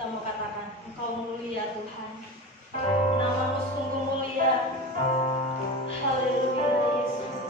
kita mau katakan Engkau mulia Tuhan, nama-Mu sungguh mulia. Haleluya Yesus.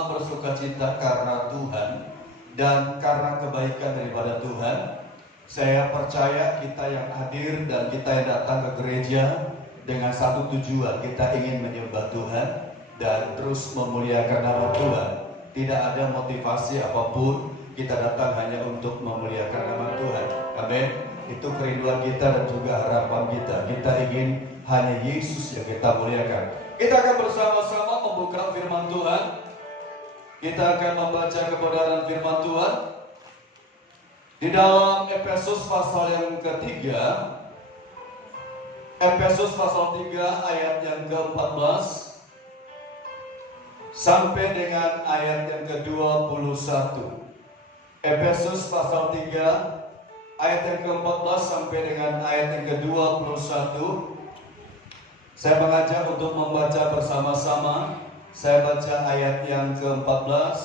sama-sama bersukacita karena Tuhan dan karena kebaikan daripada Tuhan. Saya percaya kita yang hadir dan kita yang datang ke gereja dengan satu tujuan, kita ingin menyembah Tuhan dan terus memuliakan nama Tuhan. Tidak ada motivasi apapun, kita datang hanya untuk memuliakan nama Tuhan. Amin. Itu kerinduan kita dan juga harapan kita. Kita ingin hanya Yesus yang kita muliakan. Kita akan bersama-sama membuka firman Tuhan. Kita akan membaca kebenaran firman Tuhan di dalam Efesus pasal yang ketiga. Efesus pasal 3 ayat yang ke-14 sampai dengan ayat yang ke-21. Efesus pasal 3 ayat yang ke-14 sampai dengan ayat yang ke-21. Saya mengajak untuk membaca bersama-sama. Saya baca ayat yang ke-14.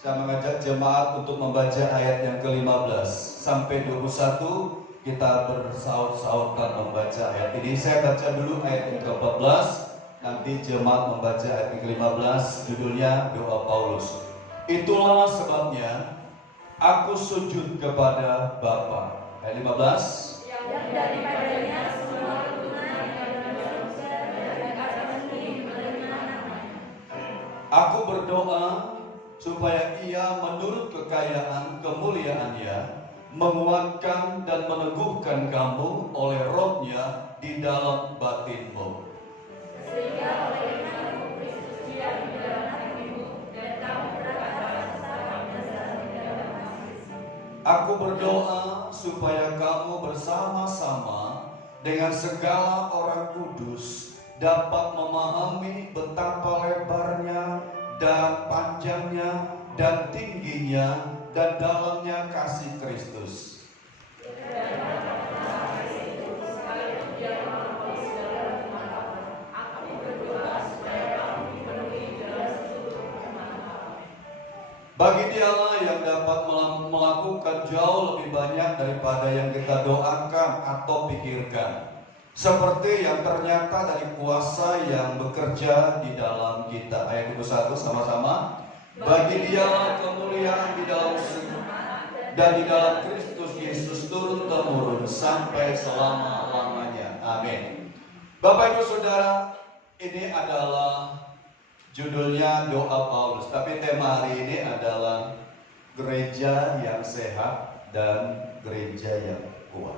Saya mengajak jemaat untuk membaca ayat yang ke-15 sampai 21. Kita bersaut-sautan membaca ayat ini. Saya baca dulu ayat yang ke-14. Nanti jemaat membaca ayat yang ke-15. Judulnya doa Paulus. Itulah sebabnya aku sujud kepada Bapa. Ayat 15. Yang daripadanya semua keturunan yang dalam surga dan atas bumi menerima namanya. Aku berdoa supaya Ia menurut kekayaan kemuliaannya menguatkan dan meneguhkan kamu oleh Roh-Nya di dalam batinmu, Sehingga oleh kamu Kristus diam di dalam hatimu dan kamu berkata sama dasar di dalam kasih. Aku berdoa supaya kamu bersama-sama dengan segala orang kudus dapat memahami betapa lebarnya dan panjangnya dan tingginya dan dalamnya kasih Kristus. Bagi Dialah yang dapat melakukan jauh lebih banyak daripada yang kita doakan atau pikirkan, seperti yang ternyata dari kuasa yang bekerja di dalam kita. Ayat 21 sama-sama. Bagi Dialah kemuliaan di dalam surga dan di dalam Kristus Yesus turun-temurun sampai selama-lamanya. Amin. Bapak Ibu Saudara, ini adalah judulnya doa Paulus. Tapi tema hari ini adalah gereja yang sehat dan gereja yang kuat.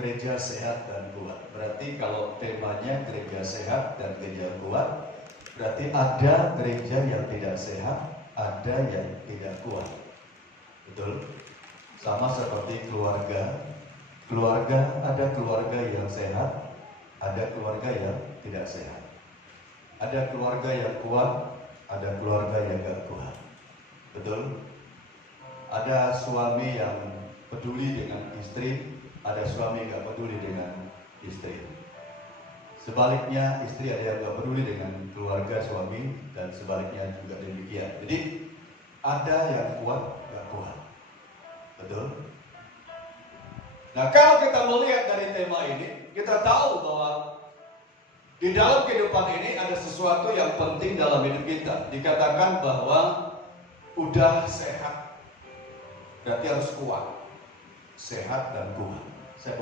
Gereja sehat dan kuat. Berarti kalau temanya gereja sehat dan gereja kuat, berarti ada gereja yang tidak sehat, ada yang tidak kuat. Betul? Sama seperti keluarga. Keluarga, ada keluarga yang sehat, ada keluarga yang tidak sehat. Ada keluarga yang kuat, ada keluarga yang gak kuat. Betul? Ada suami yang peduli dengan istri, ada suami yang gak peduli dengan istri. Sebaliknya, istri ada yang gak peduli dengan keluarga suami, dan sebaliknya juga demikian. Jadi, ada yang kuat, gak kuat. Betul? Nah, kalau kita melihat dari tema ini, kita tahu bahwa di dalam kehidupan ini ada sesuatu yang penting dalam hidup kita. Dikatakan bahwa udah sehat, berarti harus kuat. Sehat dan kuat. Saya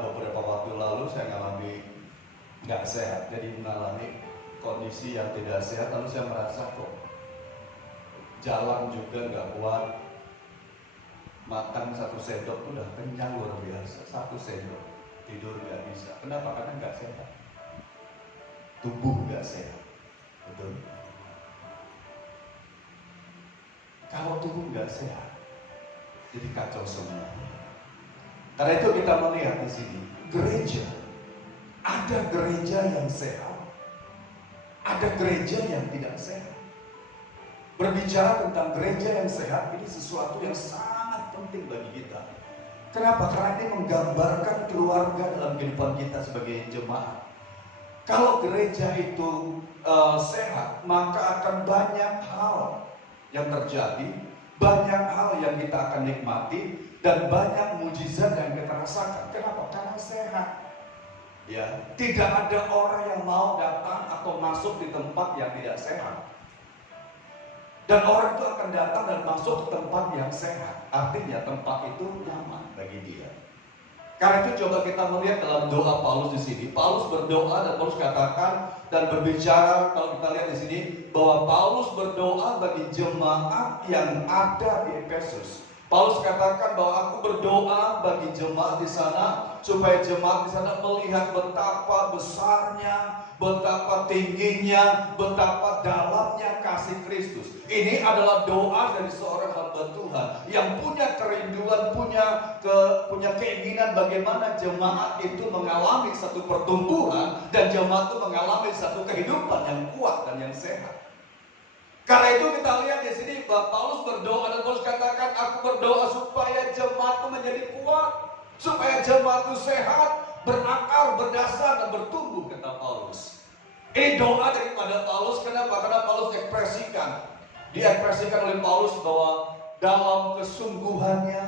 beberapa waktu lalu saya mengalami nggak sehat, jadi mengalami kondisi yang tidak sehat. Lalu saya merasa kok jalan juga nggak kuat, makan 1 sendok udah kenyang luar biasa, 1 sendok, tidur nggak bisa. Kenapa? Karena nggak sehat, tubuh nggak sehat. Betul? Kalau tubuh nggak sehat, jadi kacau semua. Karena itu kita melihat di sini gereja, ada gereja yang sehat, ada gereja yang tidak sehat. Berbicara tentang gereja yang sehat ini sesuatu yang sangat penting bagi kita. Kenapa? Karena ini menggambarkan keluarga dalam kehidupan kita sebagai jemaat. Kalau gereja itu sehat, maka akan banyak hal yang terjadi, banyak hal yang kita akan nikmati, dan banyak mujizat yang kita rasakan. Kenapa? Karena sehat. Ya, tidak ada orang yang mau datang atau masuk di tempat yang tidak sehat. Dan orang itu akan datang dan masuk ke tempat yang sehat. Artinya tempat itu nyaman bagi dia. Karena itu coba kita melihat dalam doa Paulus di sini. Paulus berdoa dan Paulus katakan dan berbicara, kalau kita lihat di sini, bahwa Paulus berdoa bagi jemaat yang ada di Efesus. Paulus katakan bahwa aku berdoa bagi jemaat di sana supaya jemaat di sana melihat betapa besarnya, betapa tingginya, betapa dalamnya kasih Kristus. Ini adalah doa dari seorang hamba Tuhan yang punya kerinduan, punya keinginan bagaimana jemaat itu mengalami satu pertumbuhan dan jemaat itu mengalami satu kehidupan yang kuat dan yang sehat. Karena itu kita lihat di sini bahwa Paulus berdoa dan Paulus katakan, aku berdoa supaya jemaat itu menjadi kuat, supaya jemaat itu sehat, berakar, berdasar dan bertumbuh, kata Paulus. Ini doa daripada Paulus. Kenapa? Karena Paulus diekspresikan oleh Paulus bahwa dalam kesungguhannya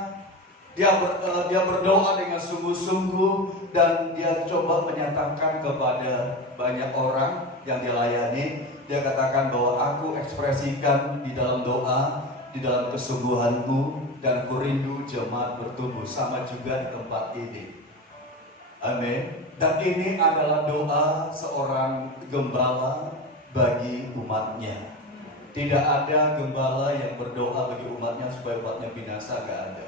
dia berdoa dengan sungguh-sungguh dan dia coba menyatakan kepada banyak orang yang dia layani. Dia katakan bahwa aku ekspresikan di dalam doa, di dalam kesungguhanku, dan aku rindu jemaat bertumbuh. Sama juga di tempat ini. Amin. Dan ini adalah doa seorang gembala bagi umatnya. Tidak ada gembala yang berdoa bagi umatnya supaya umatnya binasa, gak ada.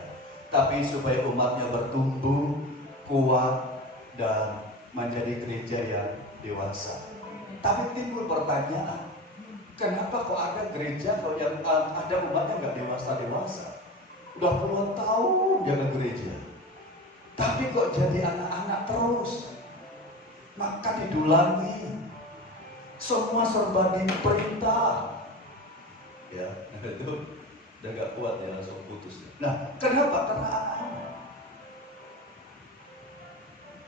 Tapi supaya umatnya bertumbuh, kuat, dan menjadi gereja yang dewasa. Tapi timbul pertanyaan, kenapa kok ada gereja kalau yang ada umatnya nggak dewasa-dewasa? Udah puluhan tahun jaga gereja, tapi kok jadi anak-anak terus? Maka didulangi, semua serba diperintah. Ya, itu udah gak kuat ya, langsung putus. Nah, kenapa? Karena anak-anak.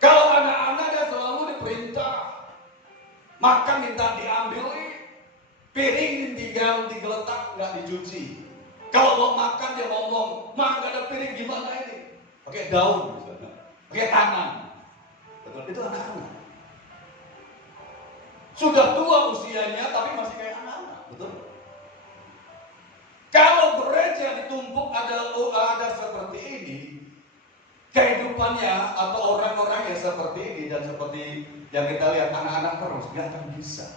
Kalau anak-anak dia selalu diperintah, makan minta diambil, piring tinggal digeletak nggak dicuci. Kalau mau makan dia ngomong, "Ma, nggak ada piring, gimana ini?" Pakai daun misalnya, pakai tangan. Betul, itu anak-anak. Sudah tua usianya tapi masih kayak anak-anak, betul. Kalau gereja ditumpuk ada seperti ini, kehidupannya atau orang-orang yang seperti ini dan seperti yang kita lihat anak-anak terus, nggak akan bisa.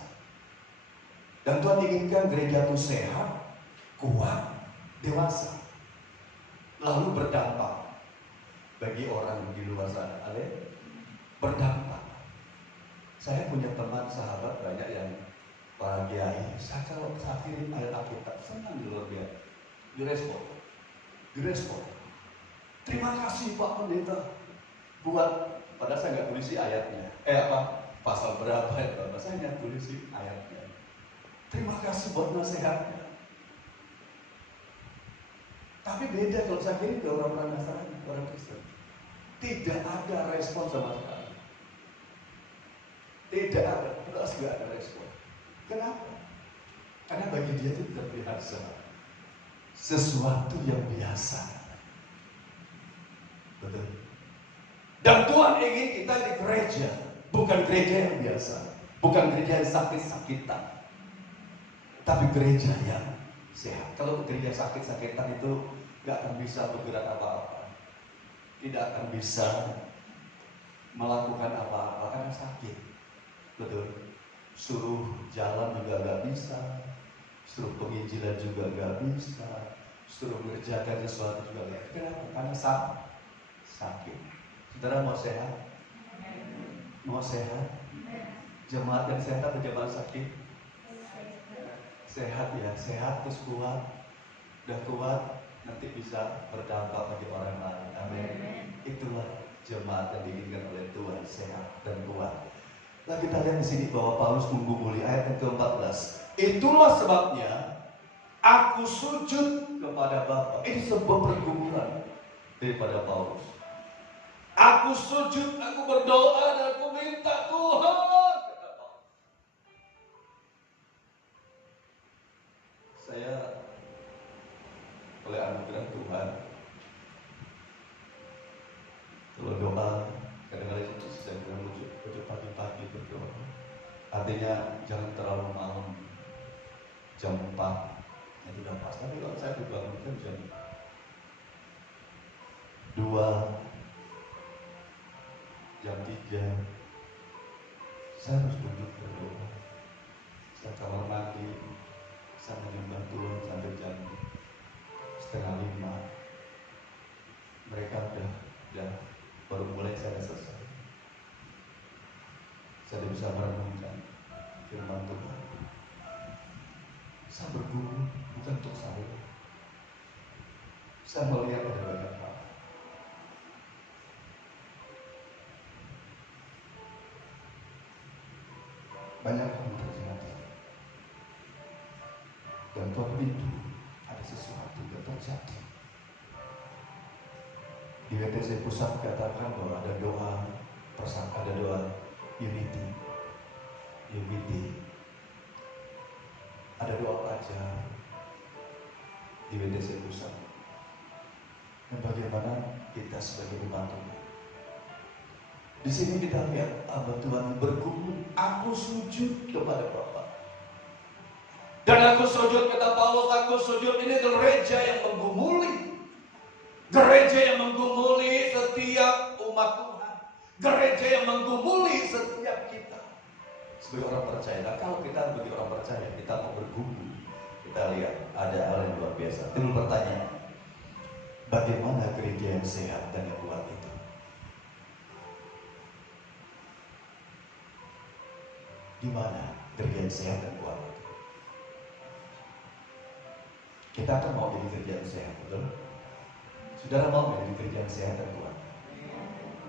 Dan Tuhan inginkan gereja itu sehat, kuat, dewasa, lalu berdampak bagi orang di luar sana. Berdampak. Saya punya teman sahabat banyak yang para kiai. Saya kalau saat kirim ayat Alkitab senang di luar biasa. Direspon. Terima kasih Pak Pendeta. Padahal saya nggak tulisi ayatnya. Pasal berapa ya Bapak? Saya nggak tulisi ayatnya. Terima kasih buat nasihatnya. Tapi beda kalau saya kirim ke orang-orang Nasrani, orang Kristen. Tidak ada respon sama sekali. Tidak ada, jelas nggak ada respon. Kenapa? Karena bagi dia itu terbiasa. Sesuatu yang biasa. Betul. Dan Tuhan ingin kita di gereja, bukan gereja yang biasa, bukan gereja yang sakit-sakitan, tapi gereja yang sehat. Kalau gereja sakit-sakitan itu gak akan bisa bergerak apa-apa, tidak akan bisa melakukan apa-apa karena sakit. Betul. Suruh jalan juga gak bisa, suruh penginjilan juga gak bisa, suruh mengerjakan sesuatu juga gak. Kenapa? Karena sakit. Saudara mau sehat? Mau sehat? Jemaat yang sehat atau jemaat sakit? Sehat ya, sehat terus kuat. Udah kuat, nanti bisa berdampak bagi orang lain. Amin. Itulah jemaat yang diinginkan oleh Tuhan, sehat dan kuat. Nah, kita lihat di sini bahwa Paulus menggumuli ayat yang ke-14. Itulah sebabnya aku sujud kepada Bapa. Ini sebuah pergumulan daripada Paulus. Aku sujud, aku berdoa dan aku minta Tuhan, kata Paulus. Saya oleh anugerah Tuhan, kalau doa kadang-kadang itu saya bilang lucu Artinya jangan terlalu malam, jam 4 itu udah pas. Tapi kalau saya dibangunkan jam 2, jam 3, saya harus duduk berdoa. Saya kamar mandi, saya menyembah Tuhan sampai jam 4:30. Mereka udah baru mulai, saya selesai. Saya bisa merenungkan firman Tuhan. Saya bergumul bukan untuk saya. Saya melihat ada banyak hal. Banyak hal yang terjadi. Dan Tuhan rindu ada sesuatu yang terjadi. Di WTC Pusat katakan bahwa ada doa persatuan, ada doa unity. Ada doa pelajar di WTC Pusat. Dan bagaimana kita sebagai umat Tuhan. Di sini kita lihat hamba Tuhan bergumul, aku sujud kepada Bapa. Dan aku sujud, kata Paulus, aku sujud. Ini gereja yang menggumuli. Gereja yang menggumuli setiap umat Tuhan. Gereja yang menggumuli setiap kita sebagai orang percaya. Nah, kalau kita sebagai orang percaya, kita mau bergumul, kita lihat ada hal yang luar biasa. Timbul pertanyaan, bagaimana gereja yang sehat dan yang kuat itu? Di mana gereja yang sehat dan kuat itu? Kita akan mau jadi gereja yang sehat, betul? Saudara mau menjadi gereja yang sehat dan kuat?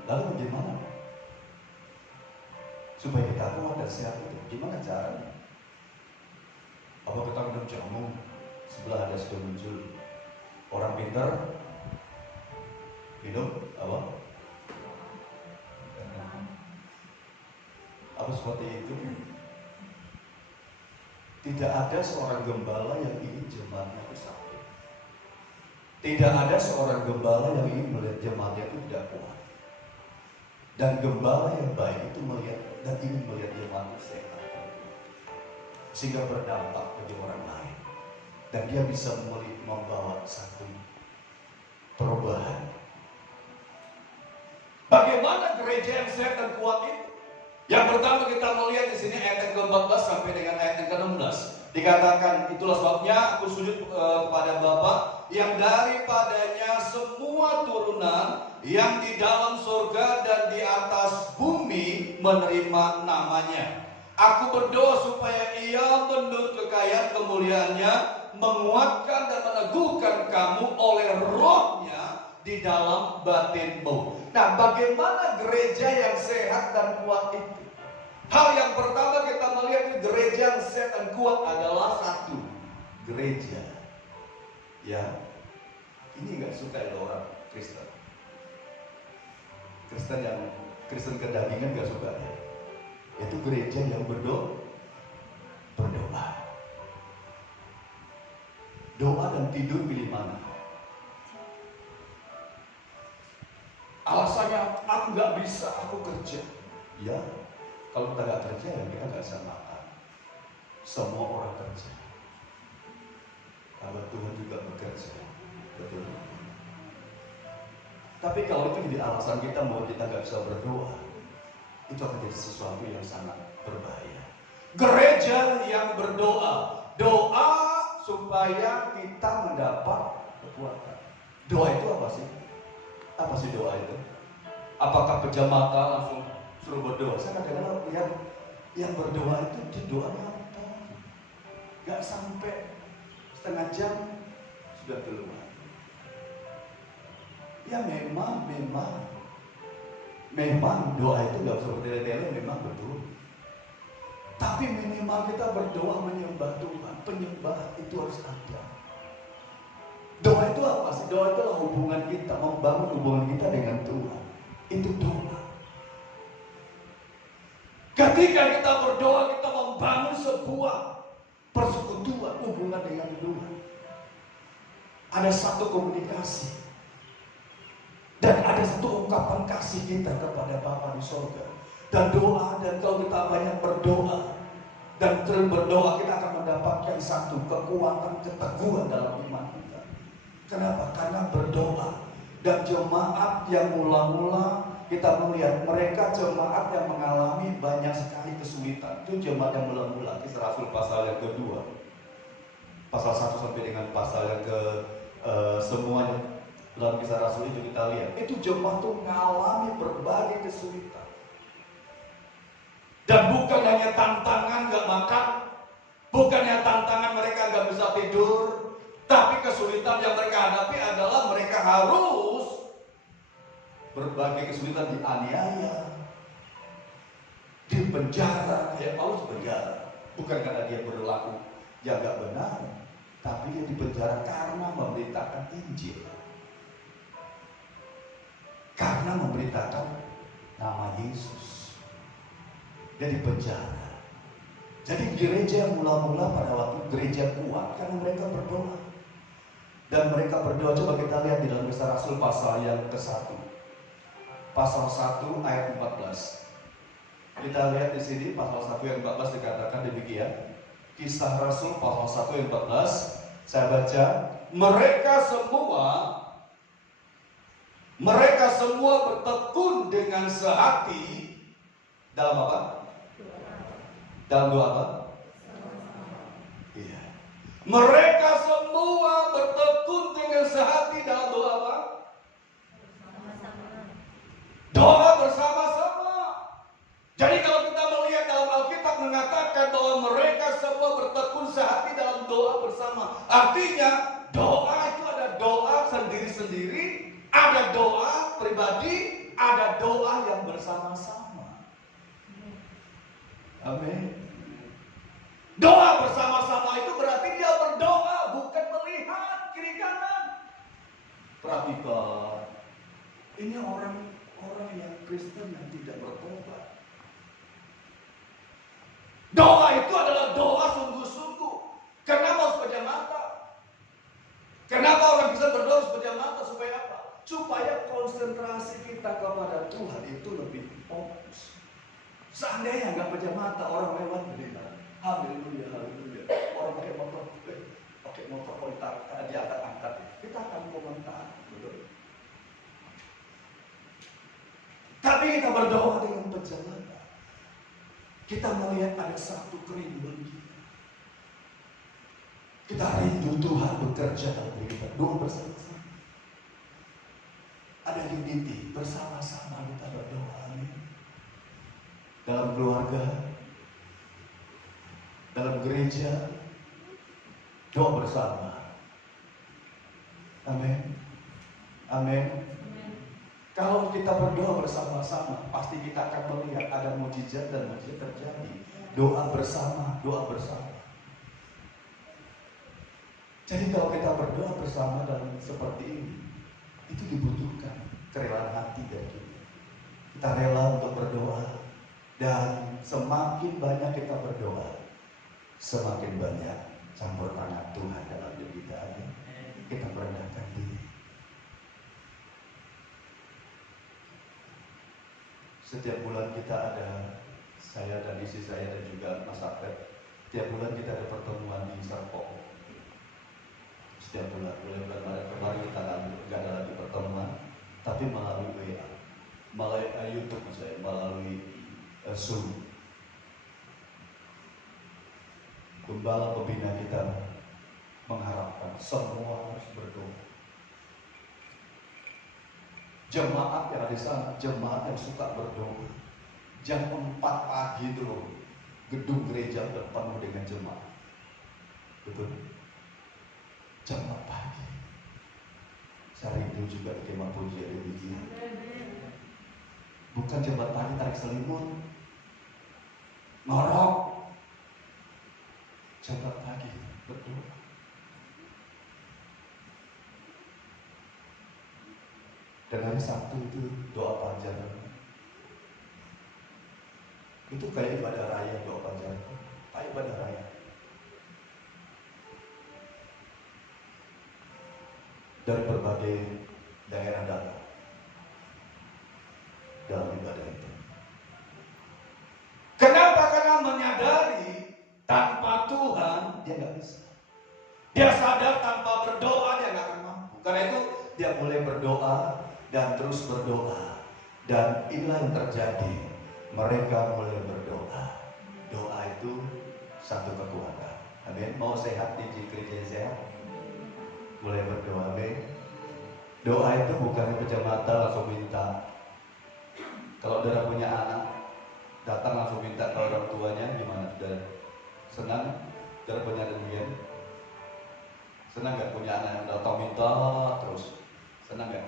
Lalu bagaimana supaya kita kuat dan sehat itu? Gimana caranya? Apa kita minum jamu, sebelah ada sudah muncul orang pintar minum apa? Apa seperti itu? Tidak ada seorang gembala yang ingin jemaatnya itu sakit. Tidak ada seorang gembala yang ingin melihat jemaatnya itu tidak kuat. Dan gembala yang baik itu melihat dan ingin melihat jemaat itu sehat, sehingga berdampak bagi orang lain. Dan dia bisa membawa satu perubahan. Bagaimana gereja yang sehat dan kuat itu? Yang pertama kita melihat di sini ayat yang ke-14 sampai dengan ayat yang ke-16. Dikatakan, itulah sebabnya aku sujud kepada Bapa yang daripadanya semua turunan yang di dalam surga dan di atas bumi menerima namanya. Aku berdoa supaya Ia menurut kekayaan kemuliaannya menguatkan dan meneguhkan kamu oleh Roh-Nya di dalam batinmu. Nah, bagaimana gereja yang sehat dan kuat itu? Hal yang pertama kita melihat di gereja yang sehat dan kuat adalah satu, gereja ya ini nggak suka ada orang Kristen. Kristen kedagingan nggak suka ya. Itu gereja yang berdoa. Doa dan tidur pilih mana? Alasannya aku nggak bisa, aku kerja. Ya, kalau kita nggak kerja ya kita nggak bisa makan. Semua orang kerja. Kalau Tuhan juga bekerja, betul. Tapi kalau itu jadi alasan kita bahwa kita nggak bisa berdoa, itu akan jadi sesuatu yang sangat berbahaya. Gereja yang berdoa, doa supaya kita mendapat kekuatan. Doa itu apa sih? Apa sih doa itu? Apakah pejamata langsung suruh berdoa? Saya kadang-kadang lihat yang berdoa itu di doanya apa? Gak sampai setengah jam sudah keluar. Ya memang doa itu gak usah bertele-tele, memang betul. Tapi minimal kita berdoa menyembah Tuhan. Penyembahan itu harus ada. Doa itu apa sih? Doa itu adalah hubungan kita, membangun hubungan kita dengan Tuhan. Itu doa. Ketika kita berdoa, kita membangun sebuah persekutuan, hubungan dengan Tuhan. Ada satu komunikasi. Dan ada satu ungkapan kasih kita kepada Bapa di surga. Dan doa, dan kalau kita banyak berdoa, dan terus berdoa, kita akan mendapatkan satu kekuatan, keteguhan dalam iman kita. Kenapa? Karena berdoa. Dan jemaat yang mula-mula kita melihat mereka jemaat yang mengalami banyak sekali kesulitan. Itu jemaat yang mula-mula. Kisah Rasul pasal yang kedua, pasal 1 sampai dengan pasal yang ke semuanya dalam Kisah Rasul itu kita lihat. Itu jemaat itu mengalami berbagai kesulitan. Dan bukan hanya tantangan gak makan, bukannya tantangan mereka gak bisa tidur, tapi kesulitan yang mereka hadapi adalah mereka harus berbagai kesulitan, dianiaya, di penjara. Kayak Paulus penjara, bukan karena dia berlaku yang gak benar, tapi dia dipenjara karena memberitakan Injil, karena memberitakan nama Yesus. Dia dipenjara. Jadi gereja mula-mula pada waktu gereja kuat karena mereka berdoa. Dan mereka berdoa, coba kita lihat di dalam Kisah Rasul pasal yang ke-1. Pasal 1 ayat 14. Kita lihat di sini pasal 1 ayat 14 dikatakan demikian. Kisah Rasul pasal 1 ayat 14. Saya baca, mereka semua bertekun dengan sehati dalam apa? Dalam doa apa? Iya. Mereka semua bertekun dengan sehati dalam doa apa? Doa bersama-sama. Jadi kalau kita melihat dalam Alkitab mengatakan bahwa mereka semua bertekun sehati dalam doa bersama. Artinya doa itu ada doa sendiri-sendiri, ada doa pribadi, ada doa yang bersama-sama. Amin. Doa bersama-sama itu berarti dia berdoa, bukan melihat kiri kanan. Perhatikan, ini orang yang Kristen yang tidak bertobat. Doa itu adalah doa sungguh-sungguh. Kenapa harus pejam mata? Kenapa orang bisa berdoa harus pejam mata? Supaya apa? Supaya konsentrasi kita kepada Tuhan itu lebih fokus. Seandainya nggak pejam mata, orang lewat bilang, haleluya, haleluya. Orang pakai motor diangkat-angkat, kita akan komentar, betul. Tapi kita berdoa dengan pejam mata. Kita melihat ada satu kerinduan kita. Kita rindu Tuhan bekerja dalam diri kita. Doa bersama-sama. Ada unity, bersama-sama kita berdoa. Amin. Dalam keluarga, dalam gereja, doa bersama. Amin. Amin. Kalau kita berdoa bersama-sama, pasti kita akan melihat ada mujizat dan mujizat terjadi. Doa bersama, doa bersama. Jadi kalau kita berdoa bersama dalam seperti ini, itu dibutuhkan kerelaan hati dari kita. Kita rela untuk berdoa, dan semakin banyak kita berdoa, semakin banyak campur tangan Tuhan dalam diri kita. Kita merendahkan diri. Setiap bulan kita ada, saya dan istri saya dan juga Mas Abed, setiap bulan kita ada pertemuan di Serpong. Setiap bulan, mulai bulan Maret kemarin kita nggak ada lagi pertemuan, tapi melalui WA, melalui YouTube misalnya, melalui Zoom. Gembala pembina kita mengharapkan semua harus berdoa. Jemaat yang ada di sana, jemaat yang suka berdoa. Jam 4 pagi itu loh, gedung gereja udah penuh dengan jemaat. Betul? Jam 4 pagi. Saya rindu juga di kemah puji ada begini. Bukan jam 4 pagi tarik selimut, ngorok. Jam 4 pagi berdoa. Dan hari Sabtu itu doa fajar. Itu kayak ibadah raya, doa fajar. Kayak ibadah raya. Dari berbagai daerah datang dalam ibadah itu. Kenapa? Karena menyadari dan terus berdoa. Dan inilah yang terjadi. Mereka mulai berdoa. Doa itu satu kekuatan. Amin. Mau sehat di gereja sehat? Mulai berdoa. Amin. Doa itu bukan pejam mata langsung minta. Kalau saudara punya anak, datang langsung minta ke orang tuanya, gimana? Saudara senang? Saudara punya demikian? Senang gak punya anak yang datang minta terus? Senang gak?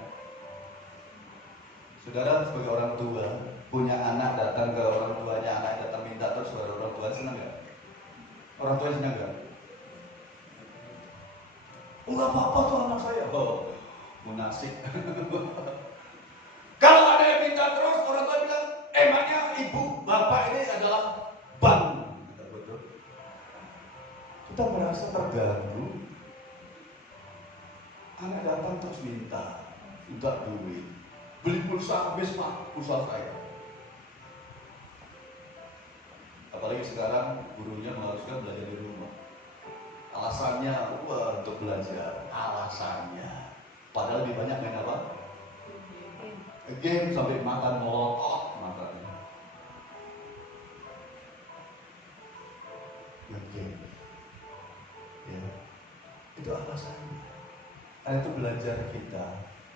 Saudara sebagai orang tua punya anak datang ke orang tuanya, anak datang minta terus kepada orang tua, senang gak? Orang tua senang gak? Enggak apa-apa tuh anak saya. Oh, munafik. Kalau ada yang minta terus, orang tua bilang, emangnya ibu, bapak ini adalah bank. Kita merasa terganggu. Anak datang terus minta duit. Beli pulsa habis pak, pulsa saya. Apalagi sekarang gurunya mengharuskan belajar di rumah. Alasannya untuk belajar. Alasannya. Padahal lebih banyak main apa? Game sampai makan molot makannya. Game. Ya. Itu alasannya. Karena itu belajar kita.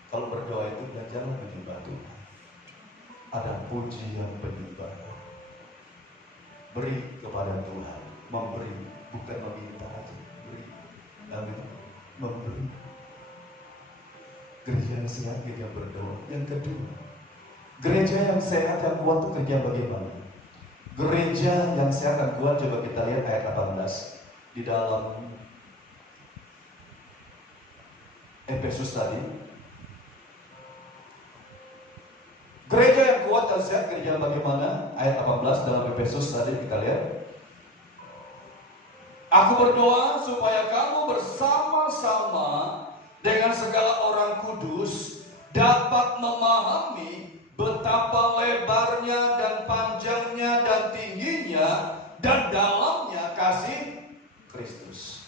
Kalau berdoa itu belajarlah menyembah Tuhan. Ada pujian penyembah. Beri kepada Tuhan. Memberi, bukan meminta aja. Beri. Amin. Memberi. Gereja yang sehat, gereja berdoa. Yang kedua, gereja yang sehat yang kuat itu kerja bagaimana? Gereja yang sehat dan kuat, coba kita lihat ayat 18 di dalam Efesus tadi. Gereja yang kuat dan sehat kerja bagaimana? Ayat 18 dalam Efesus tadi kita lihat. Aku berdoa supaya kamu bersama-sama dengan segala orang kudus dapat memahami betapa lebarnya dan panjangnya dan tingginya dan dalamnya kasih Kristus.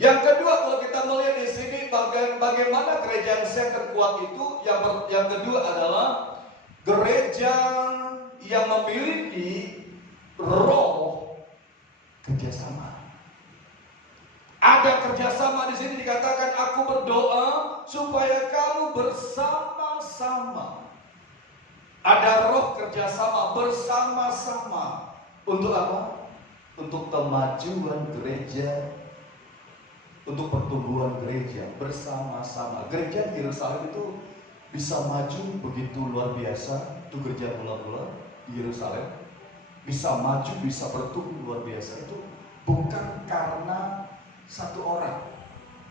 Yang kedua, kalau kita melihat di sini bagaimana gereja yang sehat dan kuat itu, yang kedua adalah gereja yang memiliki roh kerjasama. Ada kerjasama di sini dikatakan, aku berdoa supaya kamu bersama-sama. Ada roh kerjasama bersama-sama. Untuk apa? Untuk kemajuan gereja, untuk pertumbuhan gereja bersama-sama. Gereja di Yerusalem itu bisa maju begitu luar biasa. Itu gereja mula-mula di Yerusalem bisa maju, bisa bertumbuh luar biasa. Itu bukan karena satu orang,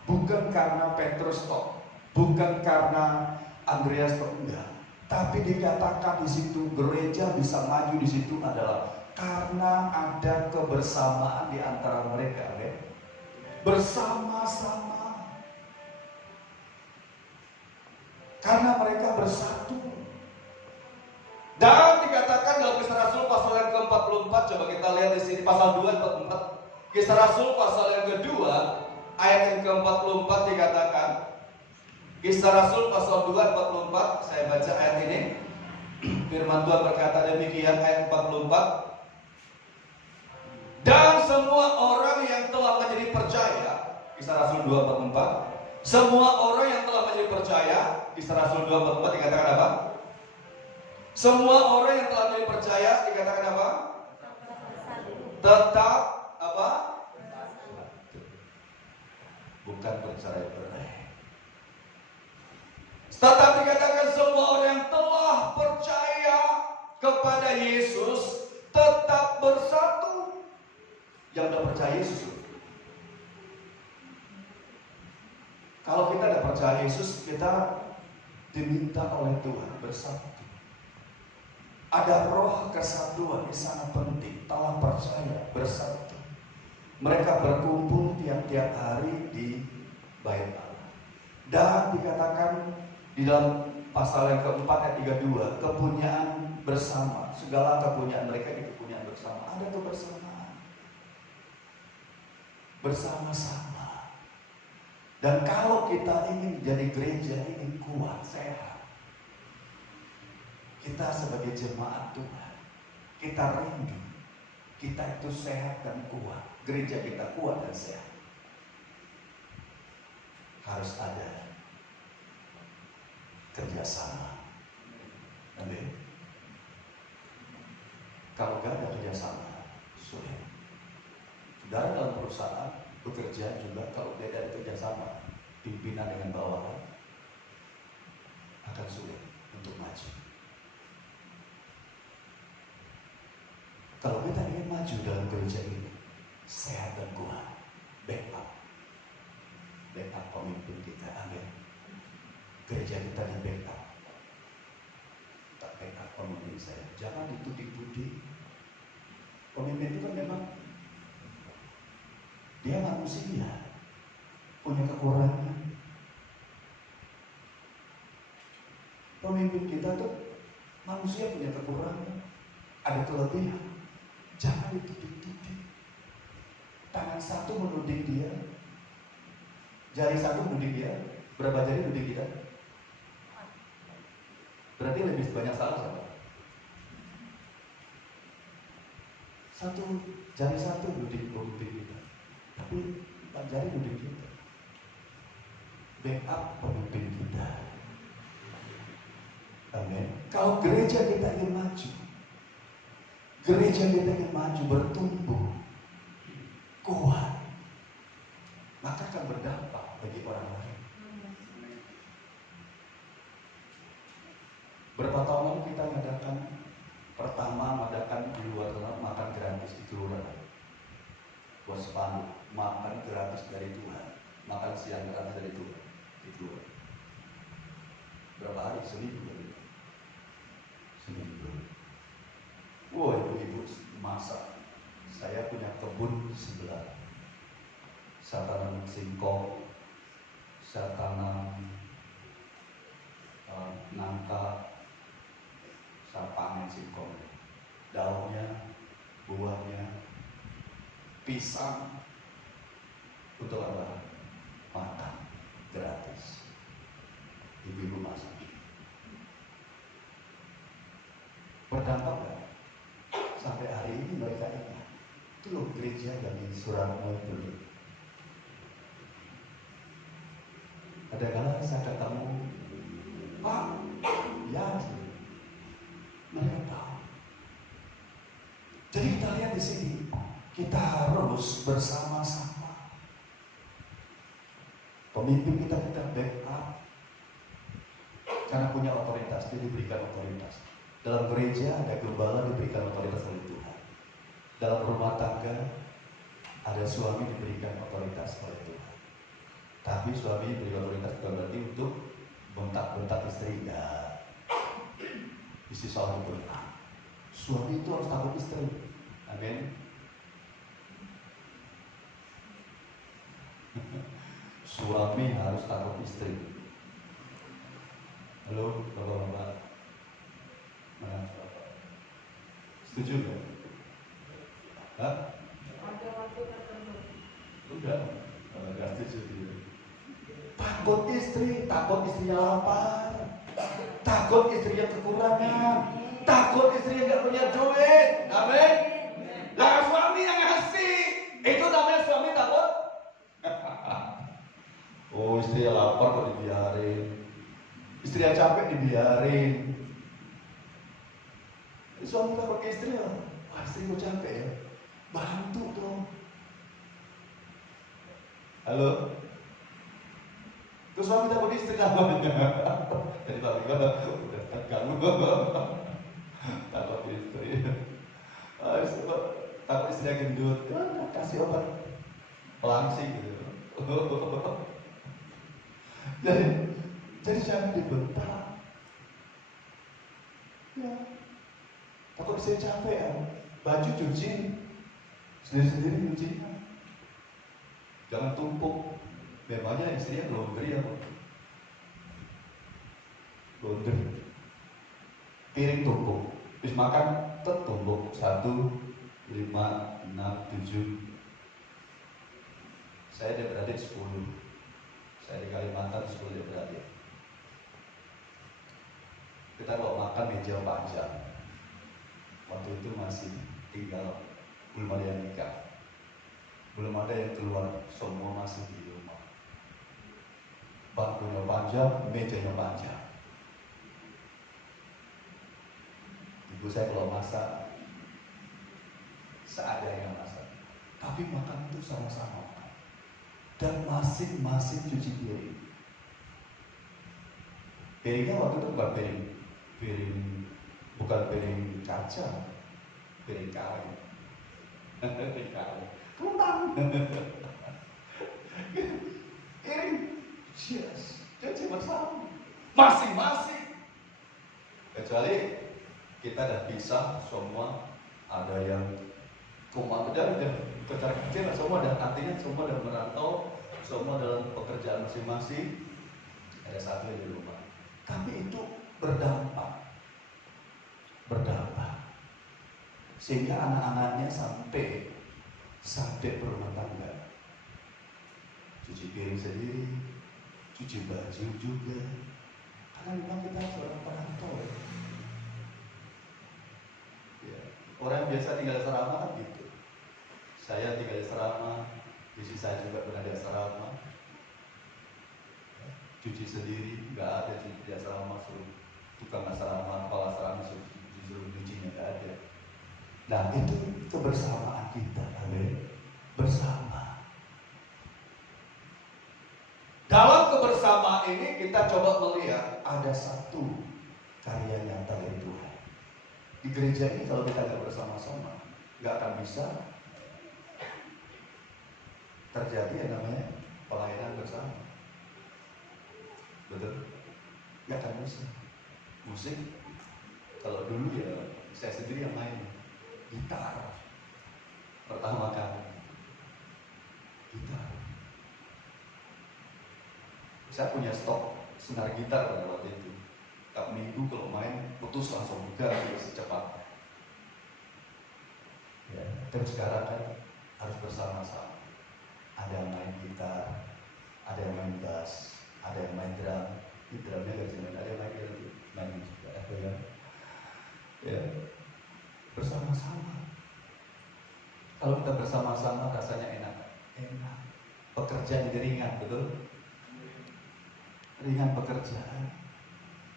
bukan karena Petrus tok, bukan karena Andreas tok, enggak. Tapi dikatakan di situ gereja bisa maju di situ adalah karena ada kebersamaan di antara mereka, ya. Bersama-sama. Karena mereka bersatu. Dan dikatakan dalam Kisah Rasul pasal yang ke-44, coba kita lihat di sini pasal 2:44. Kisah Rasul pasal yang kedua ayat yang ke-44 dikatakan. Kisah Rasul pasal 2:44, saya baca ayat ini. Firman Tuhan berkata demikian, ayat 44. Dan semua orang yang telah menjadi percaya, Kisah Rasul 2:44. Semua orang yang telah menjadi percaya, Kisah Rasul 2:44 dikatakan apa? Semua orang yang telah menjadi percaya dikatakan apa? Tetap apa? Bukan bercerai-berai. Tetap dikatakan semua orang yang telah percaya kepada Yesus tetap bersatu. Yang sudah percaya Yesus. Kalau kita tidak percaya Yesus, kita diminta oleh Tuhan bersatu. Ada roh kesatuan di sana penting. Telah percaya bersatu. Mereka berkumpul tiap-tiap hari di Bait Allah. Dan dikatakan di dalam pasal yang keempat ayat 32, kepunyaan bersama. Segala kepunyaan mereka di kepunyaan bersama. Ada kebersamaan. Bersama-sama. Dan kalau kita ingin jadi gereja ini kuat, sehat, Kita sebagai jemaat Tuhan, kita rindu kita itu sehat dan kuat. Gereja kita kuat dan sehat. Harus ada kerjasama. Amin. Kalau gak ada kerjasama, sulit. Saudara dalam perusahaan bekerja juga kalau tidak ada kerjasama, pimpinan dengan bawahan, akan sulit untuk maju. Kalau kita ingin maju dalam gereja ini, sehat dan kuat, backup pemimpin kita, amin. Gereja kita di backup, tak backup pemimpin saya. Jangan dituding-tuding. Pemimpin itu kan memang dia manusia, punya kekurangan. Pemimpin kita tuh manusia punya kekurangan, ada kelebihan. Jangan dituding-tuding. Tangan satu menuding dia, jari satu menuding dia. Berapa jari menuding kita? Berarti lebih banyak salah siapa? Jari satu menuding pemimpin kita, tapi 4 jari menuding kita. Backup pemimpin kita. Amin. Kalau gereja kita ingin maju, gereja kita ingin maju, bertumbuh, kuat, maka akan berdampak bagi orang lain. Berapa tahun lalu kita mengadakan di luar sana makan gratis di kelurahan. Buat spanduk, makan gratis dari Tuhan, makan siang gratis dari Tuhan di kelurahan. Berapa hari? Seminggu. Wah, ibu-ibu masak. Saya punya kebun sebelah. Saya tanam singkong, saya tanam nangka, saya panen singkong, daunnya, buahnya, pisang, untuk apa? Makan gratis. Ibu-ibu masak. Berdampak gak? Sampai hari ini mereka ingat. Itu loh gereja yang di Surabaya dulu. Ada kala saya ketemu, Pak, ya, mereka tahu. Jadi kita lihat di sini, kita harus bersama-sama. Pemimpin kita backup, karena punya otoritas, dia diberikan otoritas. Dalam gereja ada gembala diberikan otoritas oleh Tuhan. Dalam rumah tangga ada suami diberikan otoritas oleh Tuhan. Tapi suami diberi otoritas bukan berarti untuk bentak-bentak istri. Nah, istri selalu bentak. Suami itu harus takut istri. Amin. Suami harus takut istri. Halo, bapak-bapak. Mana bapak? Setuju nggak? Hah? Ada waktu tertentu. Udah, nggak setuju. Takut istrinya lapar, takut istrinya kekurangan, takut istrinya nggak punya duit. Amin. Lah suami yang ngasih, itu namanya suami takut. Oh, istrinya lapar kok dibiarin, istrinya capek dibiarin. Suami takut ke istri lah. Wah, istriku capek ya, bantu dong. Halo. Terus suami takut istri namanya. Jadi Pak Bima udah tegang. Takut istri. Takut istrinya gendut. Kasih obat pelangsing gitu. Jadi jangan dibentak. Ya. Takut istri capek ya. Baju cuci sendiri-sendiri cucinya. Jangan tumpuk. Memangnya istrinya laundry apa? Laundry. Piring tumpuk. Habis makan tumpuk 1, 5, 6, 7. Saya ada beradik 10. Saya di Kalimantan 10 dia beradik. Kita kalau makan meja panjang. Waktu itu masih tinggal, belum ada yang nikah, belum ada yang keluar, semua masih di rumah. Bangkunya panjang, mejanya panjang. Ibu saya kalau masak, seadanya masak. Tapi makan itu sama-sama makan. Dan masing-masing cuci piring. Piringnya waktu itu bukan piring kaca, piring kayu. Piring kayu. Kentang. Piring. Yes. Cuci bersama. Masing-masing. Kecuali kita udah pisah semua, ada yang udah kecil, semua dan artinya semua udah merantau, semua dalam pekerjaan masing-masing, ada satu yang di rumah. Tapi itu berdampak, sehingga anak-anaknya sampai berumah tangga, cuci piring sendiri, cuci baju juga, karena memang kita seorang perantau. Ya. Orang biasa tinggal di asrama kan gitu. Saya tinggal di asrama, istri saya juga pernah di asrama. Cuci sendiri, nggak ada cuci di asrama, suruh tukang asrama, kepala asrama suruh cucinya, nggak ada. Nah itu kebersamaan kita, amin. Bersama. Dalam kebersamaan ini kita coba melihat ada satu karya nyata dari Tuhan. Di gereja ini kalau kita nggak bersama-sama, nggak akan bisa terjadi yang namanya pelayanan bersama. Betul? Nggak akan bisa. Musik, kalau dulu ya saya sendiri yang main gitar. Pertama kali gitar. Saya punya stok senar gitar pada waktu itu. Tiap minggu kalau main putus langsung ganti secepatnya. Ya, terus sekarang kan harus bersama-sama. Ada yang main gitar, ada yang main bass, ada yang main drum. Ini drumnya gak cuma ada yang main juga, ya. Ya, bersama-sama. Kalau kita bersama-sama rasanya enak. Pekerjaan jadi ringan, betul? Ringan pekerjaan.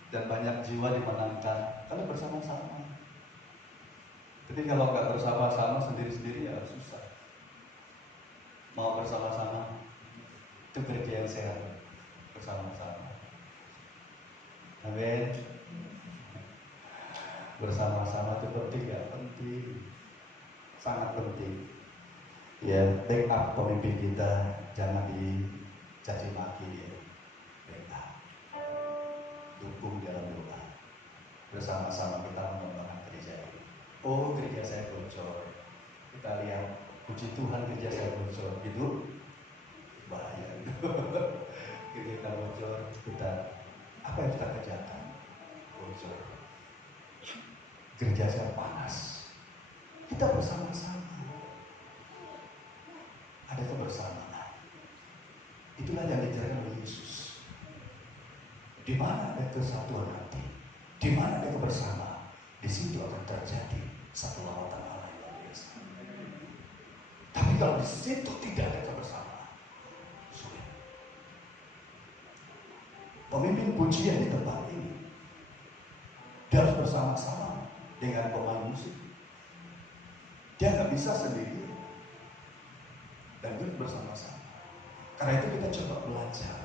Dan banyak jiwa dimenangkan kalau bersama-sama. Tapi kalau nggak bersama-sama, sendiri-sendiri ya susah. Mau bersama-sama, itu gereja yang sehat. Bersama-sama. Amin. Bersama-sama itu penting ya, penting. Sangat penting. Ya, backup pemimpin kita, jangan dicaci maki ya. Backup. Dukung dalam doa. Bersama-sama kita mengembangkan gereja ini. Oh, gereja saya bocor. Kita lihat, puji Tuhan gereja saya bocor. Itu bahaya. Gereja kita bocor, apa yang kita kerjakan? Bocor. Gereja saya panas. Kita bersama-sama. Ada kebersamaan. Itulah yang diajarkan oleh Yesus. Di mana ada kesatuan hati, di mana ada kebersamaan, di situ akan terjadi satu lawatan Allah yang luar biasa. Tapi kalau di situ tidak ada kebersamaan, sulit. Pemimpin pujian di tempat ini, dia harus bersama-sama dengan pemain musik. Dia nggak bisa sendiri, dan dia bersama-sama. Karena itu kita coba belajar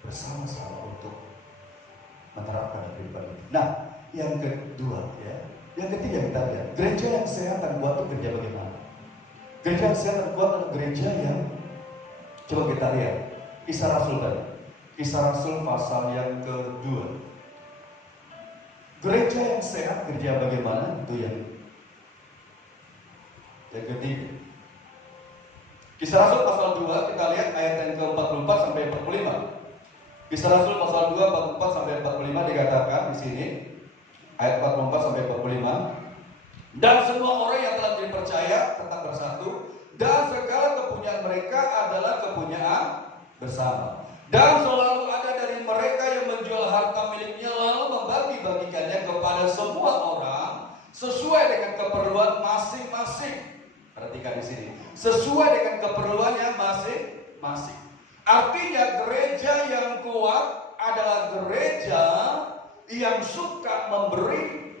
bersama-sama untuk menerapkan kehidupan ini. Nah, yang kedua ya, yang ketiga kita lihat gereja yang sehat dan kuat itu gereja bagaimana? Gereja yang sehat dan kuat adalah gereja yang, coba kita lihat Kisah Rasul tadi, Kisah Rasul pasal yang kedua. Gereja yang sehat, gereja bagaimana? Itu yang ketiga. Kisah Rasul pasal 2 kita lihat ayat yang ke-44 sampai 45. Kisah Rasul pasal 2 44 sampai 45 dikatakan di sini ayat 44 sampai 45. Dan semua orang yang telah dipercaya tetap bersatu, dan segala kepunyaan mereka adalah kepunyaan bersama. Dan selalu ada dari mereka yang menjual harta miliknya lalu membagi-bagikannya sesuai dengan keperluan masing-masing. Perhatikan di sini, sesuai dengan keperluannya masing-masing. Artinya gereja yang kuat adalah gereja yang suka memberi.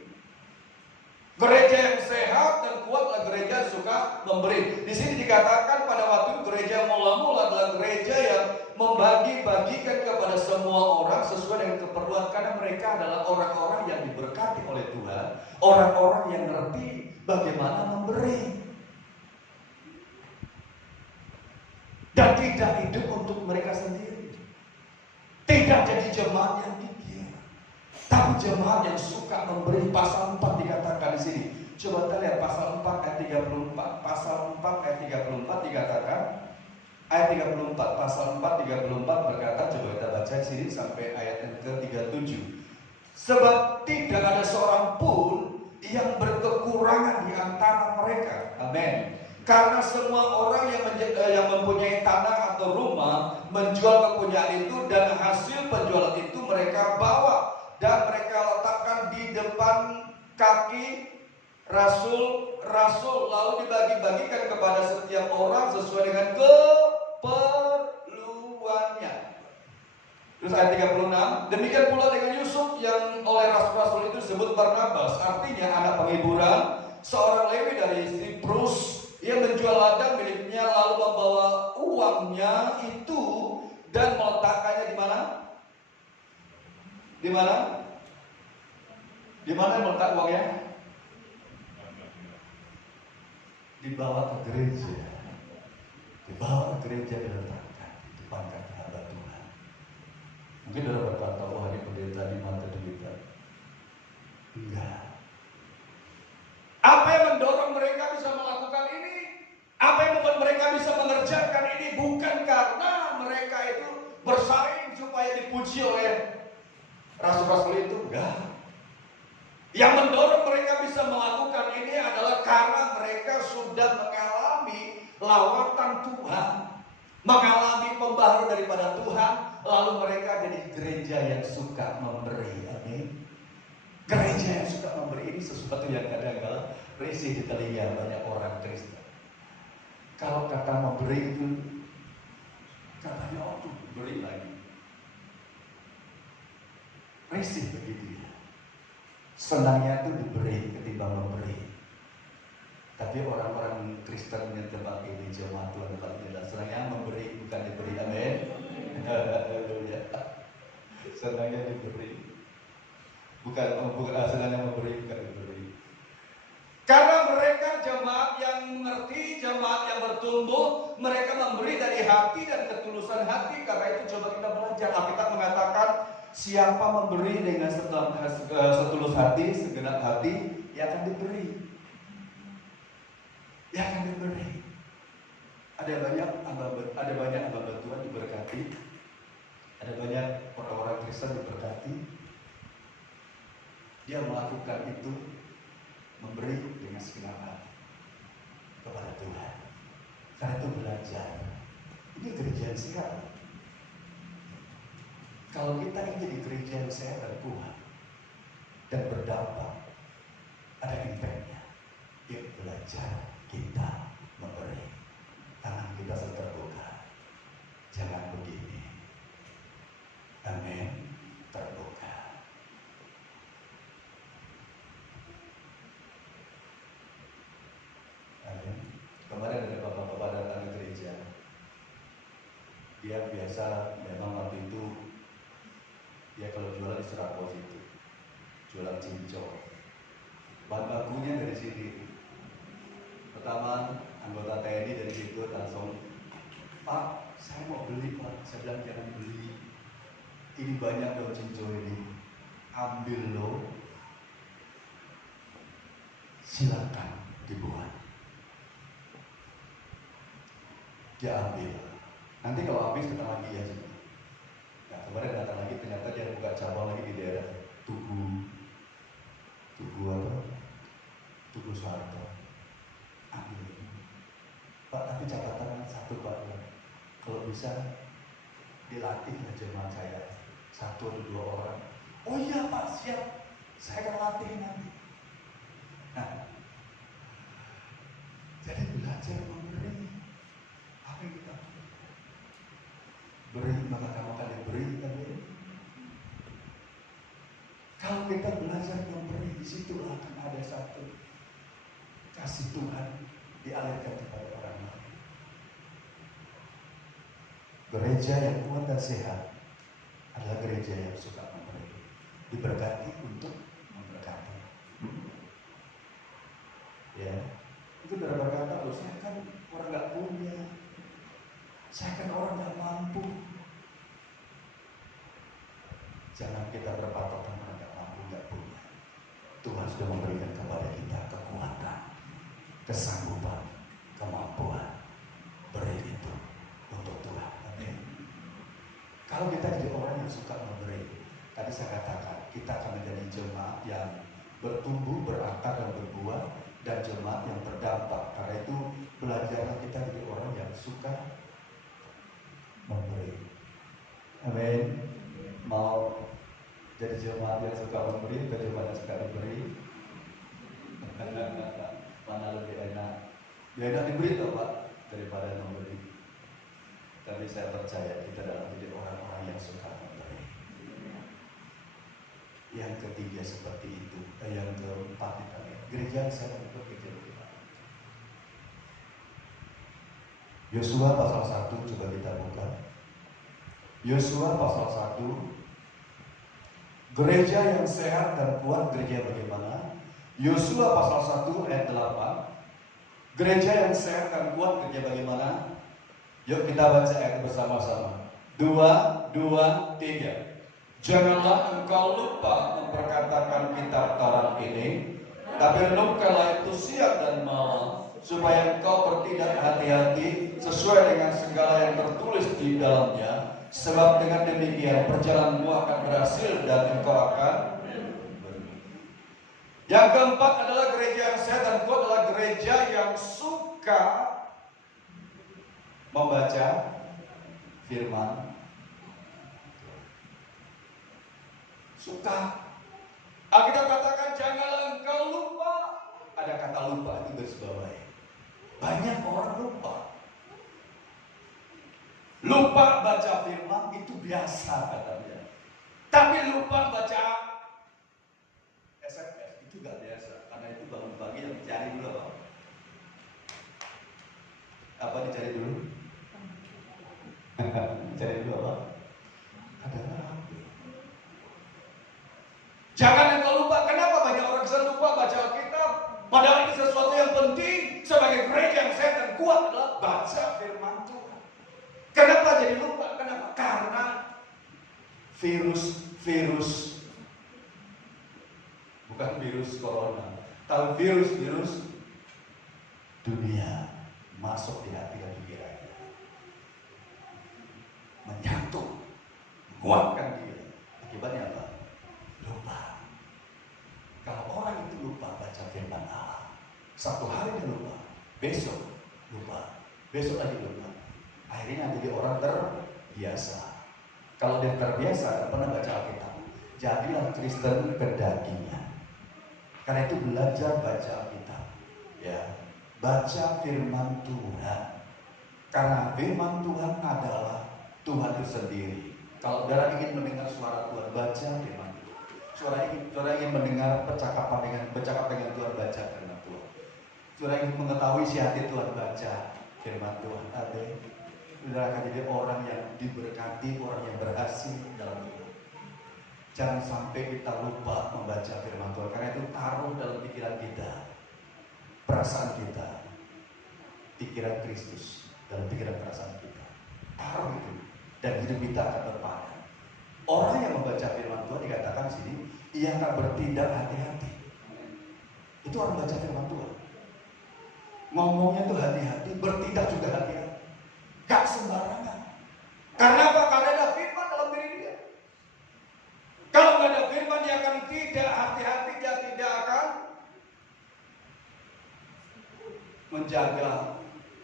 Gereja yang sehat dan kuat adalah gereja yang suka memberi. Di sini dikatakan pada waktu itu gereja mula-mula adalah gereja yang membagi-bagikan kepada semua orang sesuai dengan keperluan, karena mereka adalah orang-orang yang diberkati oleh Tuhan, orang-orang yang ngerti bagaimana memberi dan tidak hidup untuk mereka sendiri. Tidak jadi jemaat yang gigih, tapi jemaat yang suka memberi. Pasal 4 dikatakan di sini. Coba kita lihat pasal 4 ayat 34. Pasal 4 ayat 34 dikatakan, ayat 34, pasal 4 34 berkata, coba kita baca di sini sampai ayat yang ke-37. Sebab tidak ada seorang pun yang berkekurangan di antara mereka. Amin. Karena semua orang yang mempunyai tanah atau rumah menjual kepunyaan itu, dan hasil penjualan itu mereka bawa dan mereka letakkan di depan kaki rasul, lalu dibagi-bagikan kepada setiap orang sesuai dengan keperluannya. Terus ayat 36, demikian pula dengan Yusuf yang oleh rasul-rasul itu disebut Barnabas, artinya anak penghiburan, seorang Lewi dari Siprus. Ia menjual ladang miliknya lalu membawa uangnya itu dan meletakkannya di mana? Di mana? Di mana meletak uangnya? Dibawa ke gereja. Dibawa ke gereja, diletakkan di depan kaki hamba Tuhan. Mungkin ada berkata, wah ini pendeta di mata kita. Enggak. Apa yang mendorong mereka bisa melakukan ini? Apa yang membuat mereka bisa mengerjakan ini? Bukan karena mereka itu bersaing supaya dipuji oleh rasul-rasul itu, enggak. Yang mendorong mereka bisa melakukan ini adalah karena mereka sudah mengalami lawatan Tuhan, mengalami pembaharuan daripada Tuhan, lalu mereka jadi gereja yang suka memberi. Amin. Gereja yang suka memberi ini sesuatu yang kadang-kadang risih di telinga banyak orang Kristen. Kalau kata memberi itu katanya, oh tuh beri lagi, risih begitu ya. Senangnya itu diberi ketimbang memberi. Tapi orang-orang Kristen yang tempat ini, jemaat Tuhan tempat ini, senangnya memberi bukan diberi. Amin. Senangnya diberi, bukan senangnya memberi bukan diberi. Karena mereka jemaat yang mengerti, jemaat yang bertumbuh, mereka memberi dari hati dan ketulusan hati. Karena itu coba kita belajar. Alkitab mengatakan, siapa memberi dengan setulus hati, segenap hati, ia akan diberi. Ia akan diberi. Ada banyak hamba Tuhan diberkati. Ada banyak orang-orang Kristen diberkati. Dia melakukan itu, memberi dengan segenap hati kepada Tuhan. Karena itu belajar. Ini gereja yang sehat. Kalau kita ingin jadi gereja yang sehat dan kuat dan berdampak, ada impact-nya. Yuk belajar kita memberi. Tangan kita selalu terbuka. Jangan begini. Amin. Terbuka. Amin. Kemarin ada bapak-bapak datang ke gereja. Dia biasa memang waktu itu dia kalau jualan di Serapos itu jualan cincau. Bahan bakunya dari sini. Pertama anggota TNI dari situ langsung, Pak, saya mau beli Pak. Saya bilang jangan beli. Ini banyak daun cincau ini. Ambil loh. Silakan dibuat. Dia ambil. Nanti kalau habis datang lagi ya. Nah kemarin datang lagi ternyata dia buka cabang lagi di daerah Tugu apa? Tugu Soeharto. Ambil. Pak, tapi catatan satu Pak, kalau bisa dilatih jemaat saya 1 atau 2 orang. Oh iya Pak, siap. Saya akan latih nanti. Jadi belajar memberi. Apa yang kita beri, maka kamu akan diberi. Kalau kita belajar memberi, di situ akan ada satu kasih Tuhan dialirkan kepada orang lain. Gereja yang kuat dan sehat adalah gereja yang suka memberi, diberkati untuk memberkati. Ya, itu sudah berkata, loh, saya kan orang nggak punya, saya kan orang nggak mampu. Jangan kita berpatok dengan orang nggak mampu, nggak punya. Tuhan sudah memberikan kepada kita kekuatan, kesanggupan, kemampuan. Beri itu untuk Tuhan. Amin. Kalau kita jadi orang yang suka memberi, tadi saya katakan kita akan menjadi jemaat yang bertumbuh, berakar dan berbuah, dan jemaat yang berdampak. Karena itu belajarlah kita jadi orang yang suka memberi. Amin. Mau jadi jemaat yang suka memberi atau jemaat yang suka diberi? Mana lebih enak? Ya enak diberi toh Pak daripada memberi. Tapi saya percaya kita dalam menjadi orang-orang yang suka memberi. Yang ketiga seperti itu. Yang keempat kita lihat gereja yang saya berpikir kita. Yosua pasal 1 coba kita buka. Yosua pasal 1. Gereja yang sehat dan kuat, gereja bagaimana? Yosua pasal 1 ayat 8. Gereja yang sehat dan kuat, gereja bagaimana? Yuk kita baca ayat bersama-sama. 2, 2, 3. Janganlah engkau lupa memperkatakan kitab Taurat ini, tapi renungkanlah itu siang dan malam, supaya engkau bertindak hati-hati sesuai dengan segala yang tertulis di dalamnya. Sebab dengan demikian perjalananmu akan berhasil dan engkau akan beruntung. Yang keempat adalah gereja yang sehat dan kuat adalah gereja yang suka membaca firman. Suka. Alkitab katakan janganlah engkau lupa. Ada kata lupa itu garis bawahi. Banyak orang lupa. Lupa baca firman itu biasa katanya. Tapi lupa baca SMS itu gak biasa. Karena itu bangun pagi yang dicari dulu apa? Apa dicari dulu? Dicari dulu apa? Ada HP. Jangan engkau lupa. Kenapa banyak orang bisa lupa baca Alkitab? Padahal ini sesuatu yang penting sebagai gereja yang sehat dan kuat adalah baca firman Tuhan. Kenapa jadi lupa? Kenapa? Karena virus bukan virus corona, tapi virus dunia masuk di hati dan pikiran kita, menyatu, menguatkan dia. Akibatnya apa? Lupa. Kalau orang itu lupa baca firman Allah, satu hari dia lupa, besok lupa, besok lagi lupa. Akhirnya jadi orang terbiasa. Kalau dia terbiasa, tidak pernah baca Alkitab, jadilah Kristen kedagingan. Karena itu belajar baca Alkitab, ya, baca firman Tuhan. Karena firman Tuhan adalah Tuhan itu sendiri. Kalau saudara ingin mendengar suara Tuhan, baca firman Tuhan. Saudara ingin mendengar bercakap dengan Tuhan, baca firman Tuhan. Saudara ingin mengetahui isi hati Tuhan, baca firman Tuhan. Amin. Saudara akan jadi orang yang diberkati, orang yang berhasil dalam hidup. Jangan sampai kita lupa membaca firman Tuhan. Karena itu taruh dalam pikiran kita, perasaan kita, pikiran Kristus dalam pikiran perasaan kita. Taruh itu, dan hidup kita akan berpadan. Orang yang membaca firman Tuhan dikatakan sini, ia akan bertindak hati-hati. Itu orang baca firman Tuhan. Ngomongnya tuh hati-hati, bertindak juga hati-hati. Gak sembarangan. Karena apa? Karena ada firman dalam diri dia. Kalau nggak ada firman, dia akan tidak hati-hati, dia tidak akan menjaga,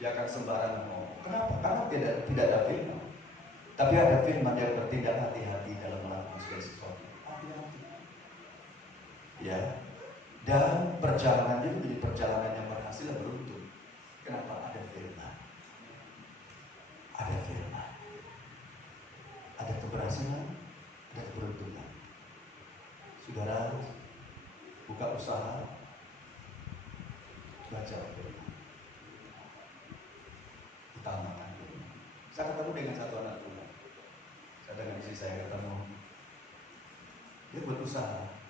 dia akan sembarangan ngomong. Kenapa? Karena tidak ada firman. Tapi ada firman yang bertindak hati-hati dalam melakukan segala sesuatu. Hati-hati. Ya. Dan perjalanannya menjadi perjalanan yang berhasil dan beruntung. Kenapa? Ada firman. Ada firman. Ada keberhasilan, ada keberuntungan. Saudara, buka usaha, baca firman. Utamakan firman. Saya ketemu dengan satu anak muda. Saya dengan istri saya ketemu. Dia buat usaha.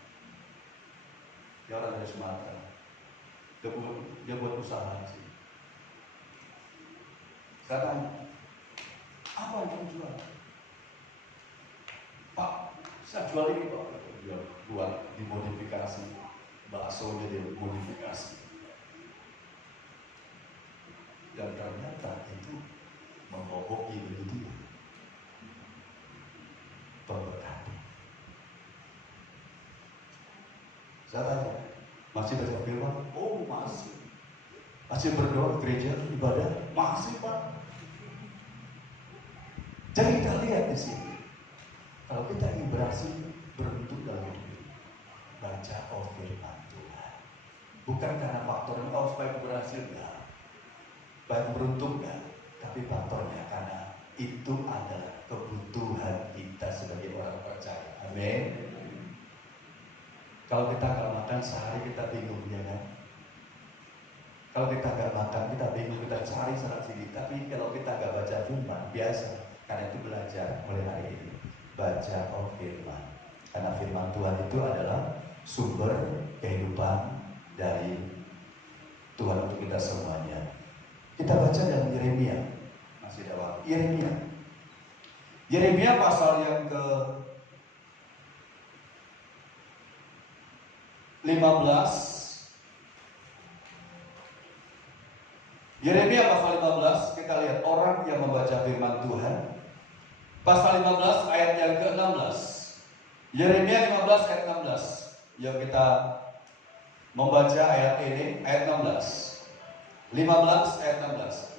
Dia orang dari Sumatera. Dia buat usaha sih. Saya tanya, apa yang kamu jual? Pak, saya jual ini Pak. Dia buat dimodifikasi. Baksonya dia modifikasi. Dan ternyata itu memboboki bagi dia. Memberkati. Saya tanya, masih baca firman? Oh masih. Masih berdoa gereja, ibadah? Masih Pak. Jadi kita lihat di sini, kalau kita ingin berhasil beruntung dalam hidup, baca firman Tuhan. Bukan karena faktor supaya berhasil enggak, supaya beruntung enggak, tapi faktornya karena itu adalah kebutuhan kita sebagai orang percaya. Amin. Kalau kita nggak makan sehari kita bingung, ya kan? Kalau kita nggak makan kita bingung, kita cari sana sini. Tapi kalau kita nggak baca firman, biasa. Karena itu belajar mulai hari ini, baca firman. Karena firman Tuhan itu adalah sumber kehidupan dari Tuhan untuk kita semuanya. Kita baca dalam Yeremia, masih ada waktu. Yeremia pasal yang ke 15. Yeremia pasal 15, kita lihat orang yang membaca firman Tuhan. Pasal 15 ayat yang ke-16. Yeremia 15 ayat 16. Yuk kita membaca ayat ini, ayat 16. 15 ayat 16.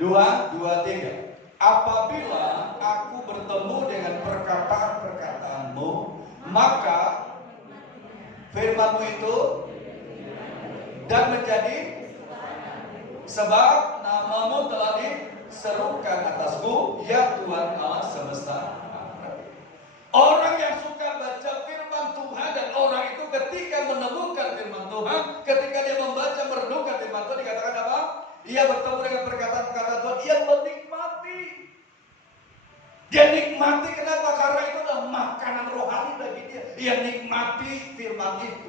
2, 3. Apabila aku bertemu dengan perkataan-perkataanmu, maka firman-Mu itu dan menjadi sebab nama-Mu telah diserukan atasku, ya Tuhan Allah semesta. Orang yang suka baca firman Tuhan dan orang itu ketika menemukan firman Tuhan, ketika dia membaca merenungkan firman Tuhan, dikatakan apa? Ia bertemu dengan perkataan-perkataan Tuhan, ia menikmati. Dia nikmati, kenapa? Karena itu adalah makanan rohani bagi dia. Dia nikmati firman itu.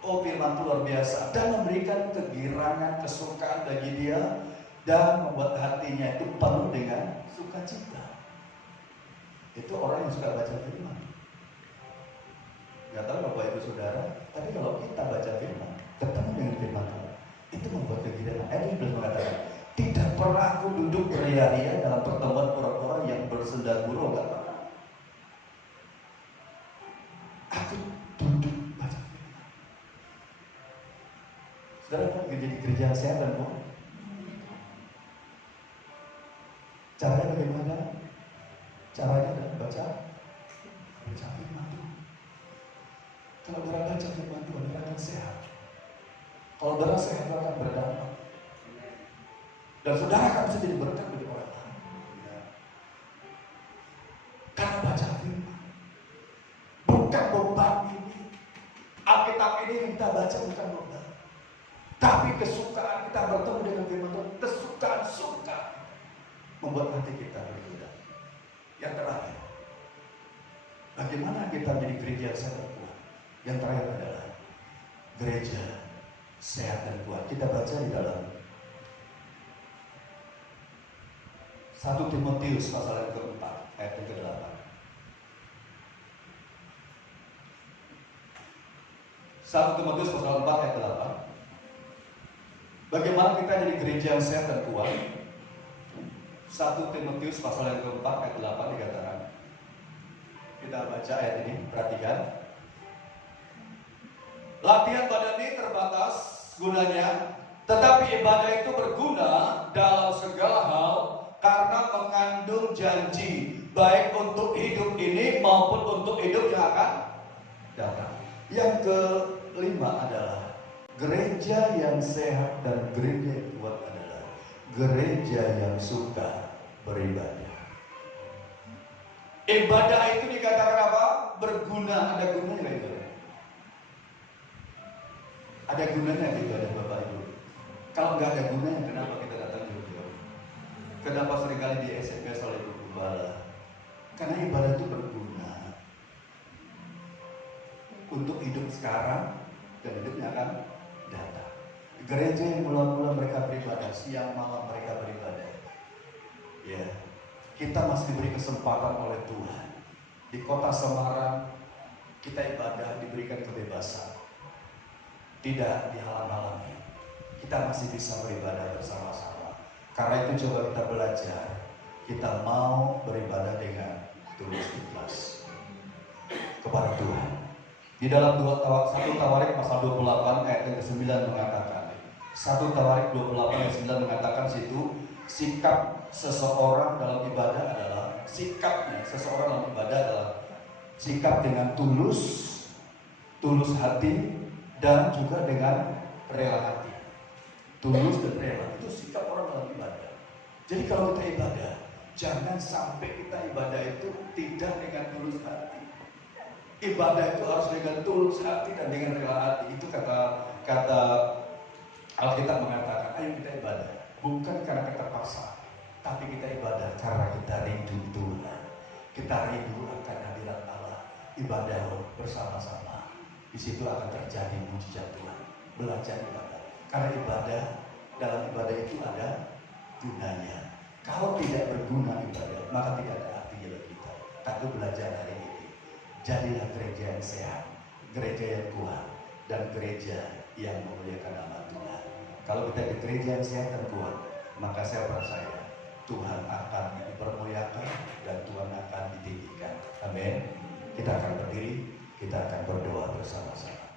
Oh, firman itu luar biasa dan memberikan kegirangan, kesukaan bagi dia dan membuat hatinya itu penuh dengan sukacita. Itu orang yang suka baca firman. Gak tahu Bapak Ibu Saudara, tapi kalau kita baca firman, ketemu dengan firman Tuhan, itu membuat kegirangan. Ayat 11 mengatakan, tidak pernah aku duduk beria-ria dalam pertemuan orang-orang yang bersenda gurau, gak pernah. Aku duduk baca firman. Saudara mau jadi gereja yang sehat dan mau? Caranya bagaimana? Caranya adalah baca firman Tuhan. Kalau saudara baca firman Tuhan, saudara akan sehat. Kalau saudara sehat, saudara akan berdampak. Dan saudara akan bisa jadi berkat bagi orang lain. Karena baca firman. Bukan beban ini. Alkitab ini yang kita baca bukan beban. Tapi kesukaan kita bertemu dengan firman Tuhan. Kesukaan suka membuat hati kita berbeda. Yang terakhir, bagaimana kita menjadi gereja yang sehat dan kuat? Yang terakhir adalah gereja sehat dan kuat. Kita baca di dalam 1 Timotius pasal yang ke-4 ayat yang ke-8. 1 Timotius pasal 4 ayat 8. Bagaimana kita jadi gereja yang sehat dan kuat? 1 Timotius pasal yang ke-4 ayat 8 dikatakan. Kita baca ayat ini, perhatikan. Latihan badan ini terbatas gunanya, tetapi ibadah itu berguna dalam segala hal karena mengandung janji, baik untuk hidup ini maupun untuk hidup yang akan datang. Yang kelima adalah gereja yang sehat dan gereja yang kuat adalah gereja yang suka beribadah. Ibadah itu dikatakan apa? Berguna. Ada gunanya nggak ibadah? Ada gunanya nggak ibadah Bapak Ibu? Kalau nggak ada gunanya, kenapa kita datang juga? Kenapa seringkali di SMP oleh Ibu Gembala? Karena ibadah itu berguna untuk hidup sekarang dan hidupnya akan datang. Gereja yang mula-mula mereka beribadah, siang malam mereka beribadah. Ya, kita masih diberi kesempatan oleh Tuhan. Di kota Semarang kita ibadah diberikan kebebasan, tidak dihalang-halangi. Kita masih bisa beribadah bersama-sama. Karena itu coba kita belajar. Kita mau beribadah dengan tulus ikhlas kepada Tuhan. Di dalam 1 Tawarik pasal 28 ayat yang ke-9 mengatakan, 1 Tawarik 28 ayat 9 mengatakan situ, sikap seseorang dalam ibadah adalah sikapnya seseorang dalam ibadah adalah sikap dengan tulus hati dan juga dengan rela hati. Tulus dan rela itu sikap orang dalam ibadah. Jadi kalau kita ibadah, jangan sampai kita ibadah itu tidak dengan tulus hati. Ibadah itu harus dengan tulus hati dan dengan rela hati. Itu kata Alkitab mengatakan, ayo kita ibadah bukan karena kita paksa, tapi kita ibadah karena kita rindu Tuhan. Kita rindu akan hadirat Allah. Ibadah bersama-sama. Di situ akan terjadi mujizat Tuhan. Belajar ibadah. Karena ibadah, dalam ibadah itu ada gunanya. Kalau tidak berguna ibadah, maka tidak ada artinya bagi kita. Tapi belajar hari ini, jadilah gereja yang sehat, gereja yang kuat, dan gereja yang memuliakan nama Tuhan. Kalau kita di gereja yang sehat dan kuat, maka saya percaya Tuhan akan dipermuliakan dan Tuhan akan ditinggikan. Amin. Kita akan berdiri, kita akan berdoa bersama-sama.